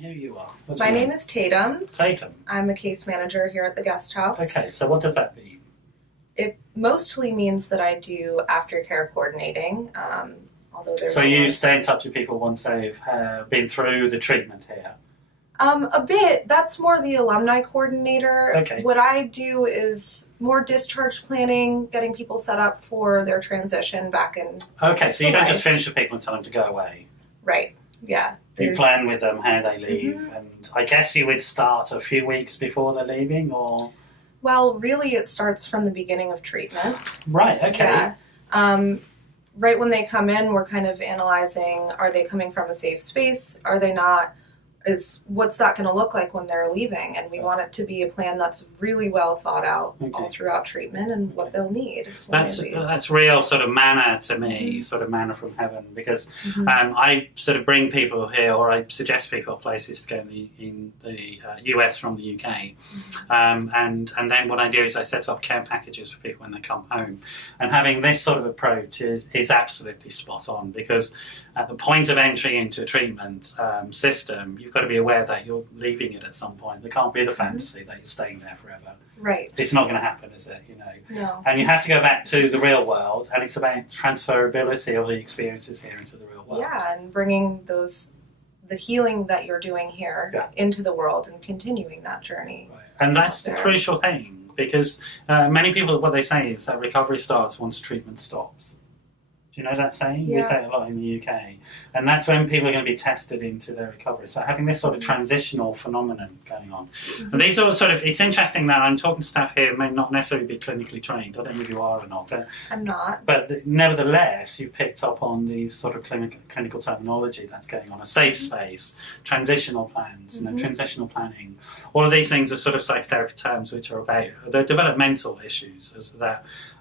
Who you are? My name is Tatum. Tatum. I'm a case manager here at the Guest House. Okay, so what does that mean? It mostly means that I do aftercare coordinating, although there's So you stay in touch with people once they've been through the treatment here? A bit. That's more the alumni coordinator. Okay. What I do is more discharge planning, getting people set up for their transition back in. Okay, so you don't life. just finish with people and tell them to go away. Right. Yeah. You plan with them how they leave, and I guess you would start a few weeks before they're leaving, or? Well, really, it starts from the beginning of treatment. Right. Okay. Yeah. Right when they come in, we're kind of analyzing: are they coming from a safe space? Are they not? What's that going to look like when they're leaving? And we want it to be a plan that's really well thought out all throughout treatment and what they'll need. That's real sort of manna to me, sort of manna from heaven, because I sort of bring people here, or I suggest people places to go in the US from the UK, and then what I do is I set up care packages for people when they come home, and having this sort of approach is absolutely spot on, because at the point of entry into a treatment system, you've got to be aware that you're leaving it at some point. There can't be the fantasy that you're staying there forever. Right. It's not going to happen, is it? No. And you have to go back to the real world, and it's about transferability of the experiences here into the real world. Yeah, and bringing the healing that you're doing here into the world and continuing that journey. Right. And that's the crucial thing, because many people, what they say is that recovery starts once treatment stops. Do you know that saying? Yeah. We say it a lot in the UK. And that's when people are going to be tested into their recovery. So having this sort of transitional phenomenon going on. And these are sort of, it's interesting that I'm talking to staff here who may not necessarily be clinically trained. I don't know if you are or not. I'm not. But nevertheless, you picked up on the sort of clinical terminology that's going on. A safe space, transitional plans, transitional planning. All of these things are sort of psychotherapy terms which are about, they're developmental issues.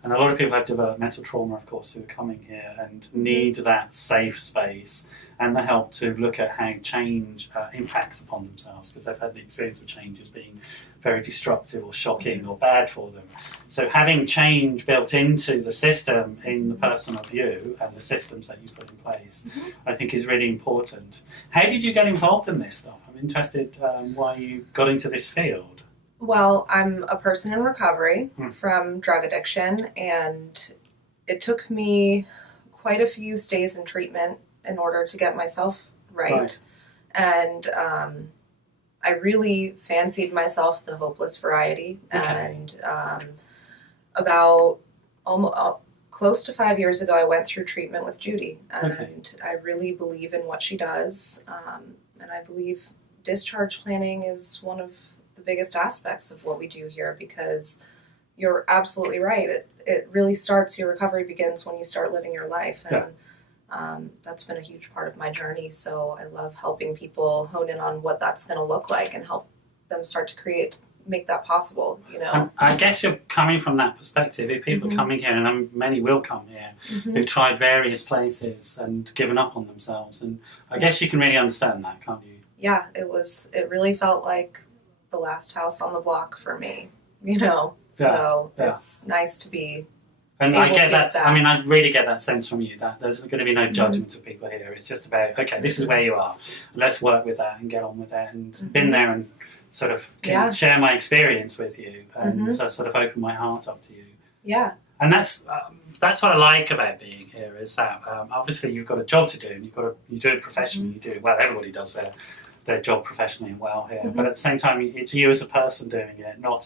And a lot of people have developmental trauma, of course, who are coming here and need that safe space and the help to look at how change impacts upon themselves, because they've had the experience of change as being very destructive or shocking or bad for them. So having change built into the system in the person of you and the systems that you put in place, I think is really important. How did you get involved in this stuff? I'm interested why you got into this field. Well, I'm a person in recovery from drug addiction, and it took me quite a few stays in treatment in order to get myself right. And I really fancied myself the hopeless variety. And about almost close to 5 years ago, I went through treatment with Judy, and I really believe in what she does. And I believe discharge planning is one of the biggest aspects of what we do here, because you're absolutely right. It really starts, your recovery begins when you start living your life. And that's been a huge part of my journey. So I love helping people hone in on what that's going to look like and help them start to make that possible, I guess you're coming from that perspective. If people are coming here, and many will come here, who've tried various places and given up on themselves, and I guess you can really understand that, can't you? Yeah, it really felt like the last house on the block for me, so it's nice to be and I get that. I mean, I really get that sense from you, that there's going to be no judgment of people here. It's just about, okay, this is where you are, let's work with that and get on with that, and been there and sort of can share my experience with you, and sort of open my heart up to you. And that's what I like about being here, is that obviously you've got a job to do, and you do it professionally. You do well. Everybody does their job professionally and well here, but at the same time, it's you as a person doing it, not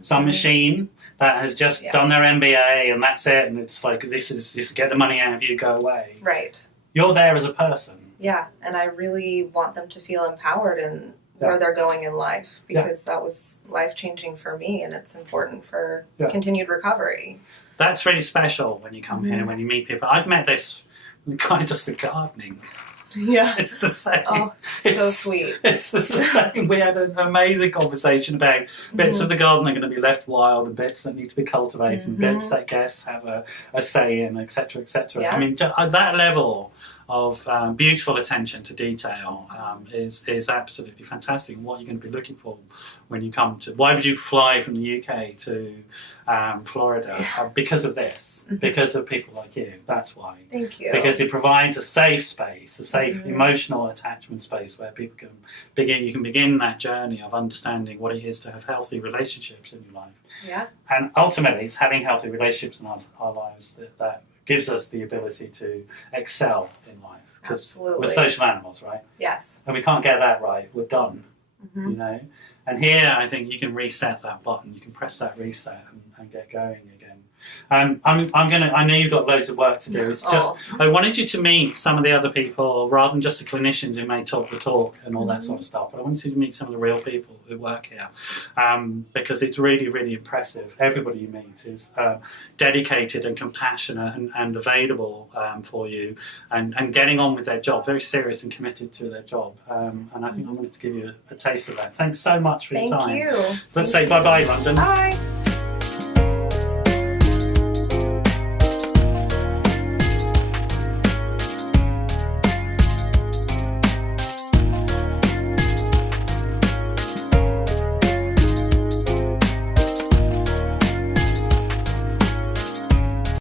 some machine that has just done their MBA and that's it, and it's like this is get the money out of you, go away. Right. You're there as a person. Yeah, and I really want them to feel empowered in where they're going in life, because that was life-changing for me, and it's important for continued recovery. That's really special when you come here, when you meet people. I've met this kind of just the gardening. Yeah. It's the same. Oh, so sweet. It's the same. We had an amazing conversation about bits of the garden are going to be left wild, and bits that need to be cultivated, and bits that guests have a say in, etc., etc. I mean, at that level beautiful attention to detail is absolutely fantastic. And what you're going to be looking for when you come to, why would you fly from the UK to Florida? Because of this, because of people like you. That's why. Thank you. Because it provides a safe space, a safe emotional attachment space where people can begin. You can begin that journey of understanding what it is to have healthy relationships in your life. Yeah. And ultimately, it's having healthy relationships in our lives that gives us the ability to excel in life. Absolutely. We're social animals, right? Yes. And we can't get that right. We're done, you know. And here, I think you can reset that button. You can press that reset and get going again. I know you've got loads of work to do. It's just I wanted you to meet some of the other people, rather than just the clinicians who may talk the talk and all that sort of stuff. But I wanted you to meet some of the real people who work here, because it's really, really impressive. Everybody you meet is dedicated and compassionate and available for you, and getting on with their job, very serious and committed to their job. And I think I wanted to give you a taste of that. Thanks so much for your time. Thank you. Let's say bye-bye, London. Bye.